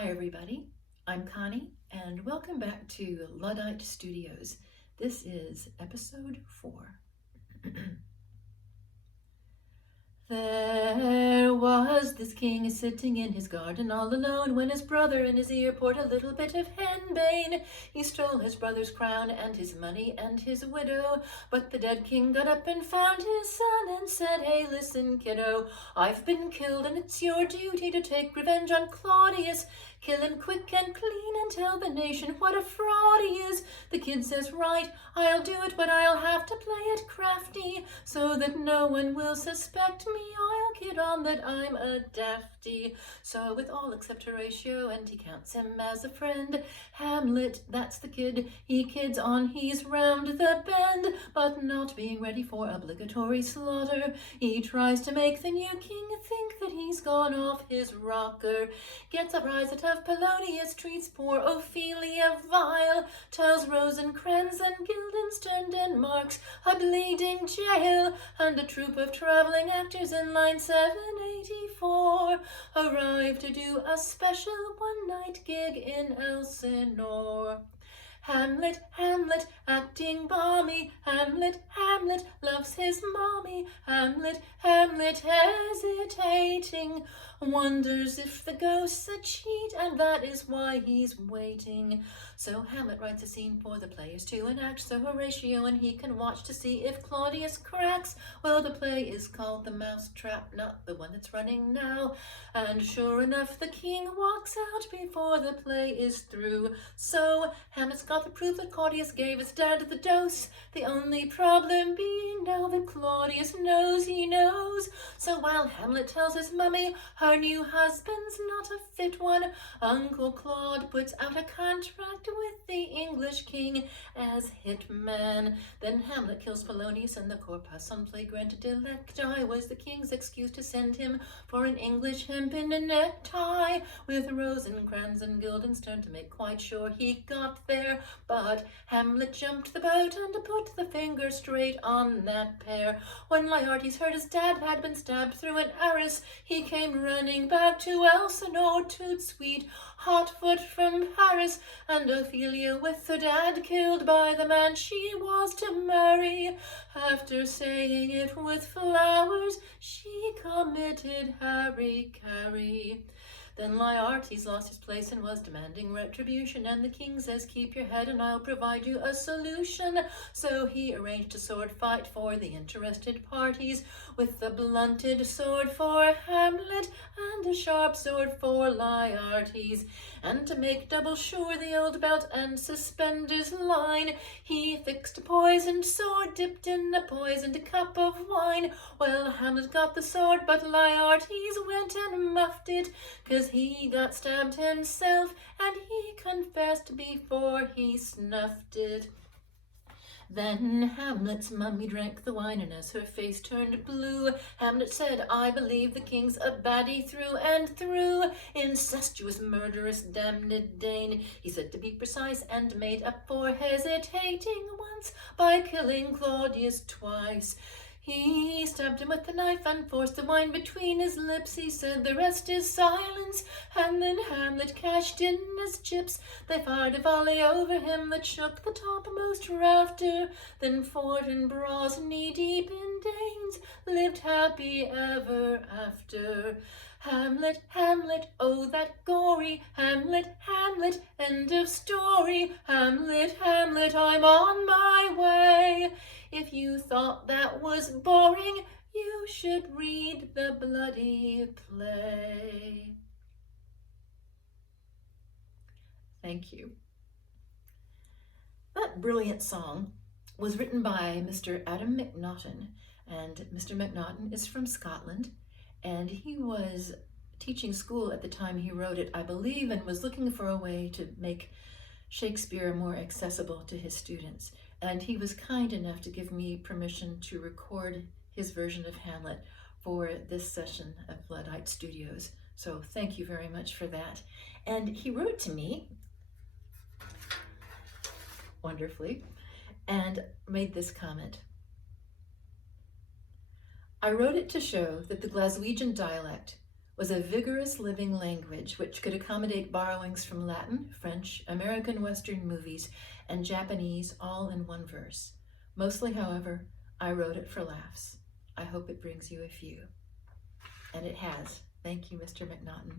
Hi everybody, I'm Connie and welcome back to Luddite Studios. This is episode 4. There was this king sitting in his garden all alone when his brother in his ear poured a little bit of henbane. He stole his brother's crown and his money and his widow, but the dead king got up and found his son and said, "Hey, listen, kiddo, I've been killed and it's your duty to take revenge on Claudius. Kill him quick and clean and tell the nation what a fraud he is." The kid says, "Right, I'll do it, but I'll have to play it crafty so that no one will suspect me. I'll kid on that I'm a dafty." So with all except Horatio, and he counts him as a friend, Hamlet, that's the kid, he kids on, he's round the bend, but not being ready for obligatory slaughter, he tries to make the new king think that he's gone off his rocker. Gets a rise out of Polonius, treats poor Ophelia vile, tells Rosencrantz and Guildenstern Denmark's a bleeding jail, and a troupe of traveling actors in line 784 arrive to do a special one-night gig in Elsinore. Hamlet, Hamlet, acting balmy. Hamlet, Hamlet, loves his mommy. Hamlet, Hamlet, hesitating, wonders if the ghost's a cheat, and that is why he's waiting. So Hamlet writes a scene for the players to enact, so Horatio and he can watch to see if Claudius cracks. Well, the play is called The Mousetrap, not the one that's running now. And sure enough, the king walks out before the play is through. So Hamlet's got the proof that Claudius gave his dad the dose. The only problem being now that Claudius knows he knows. So while Hamlet tells his mummy her new husband's not a fit one, Uncle Claude puts out a contract with the English king as hitman. Then Hamlet kills Polonius and the corpus on flagrant delicti was the king's excuse to send him for an English hempen necktie, with Rosencrantz and Guildenstern to make quite sure he got there. But Hamlet jumped the boat and put the finger straight on that pair. When Laertes heard his dad had been stabbed through an arras, he came running back to Elsinore, toot sweet hotfoot from Paris, and Ophelia with her dad killed by the man she was to marry. After saying it with flowers, she committed hara-kiri. Then Laertes lost his place and was demanding retribution, and the king says, "Keep your head and I'll provide you a solution." So he arranged a sword fight for the interested parties, with the blunted sword for Hamlet and a sharp sword for Laertes. And to make double sure the old belt and suspenders line, he fixed a poisoned sword dipped in a poisoned cup of wine. Well, Hamlet got the sword, but Laertes went and muffed it, 'cause he got stabbed himself, and he confessed before he snuffed it. Then Hamlet's mummy drank the wine, and as her face turned blue, Hamlet said, "I believe the king's a baddie through and through, incestuous, murderous, damned Dane," he said to be precise, and made up for hesitating once by killing Claudius twice. He stabbed him with the knife and forced the wine between his lips. He said, "The rest is silence," and then Hamlet cashed in his chips. They fired a volley over him that shook the topmost rafter. Then Fortinbras, knee-deep in Danes, lived happy ever after. Hamlet, Hamlet, oh that gory Hamlet, Hamlet, end of story. Hamlet, Hamlet, I'm on my way. If you thought that was boring, you should read the bloody play. Thank you. That brilliant song was written by Mr. Adam McNaughton, and Mr. McNaughton is from Scotland, and he was teaching school at the time he wrote it, I believe, and was looking for a way to make Shakespeare more accessible to his students. And he was kind enough to give me permission to record his version of Hamlet for this session of Luddite Studios. So thank you very much for that. And he wrote to me wonderfully and made this comment. "I wrote it to show that the Glaswegian dialect, was a vigorous living language which could accommodate borrowings from Latin, French, American Western movies, and Japanese all in one verse. Mostly, however, I wrote it for laughs. I hope it brings you a few. And it has. Thank you, Mr. McNaughton.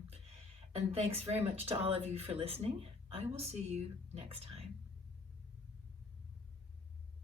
And thanks very much to all of you for listening. I will see you next time.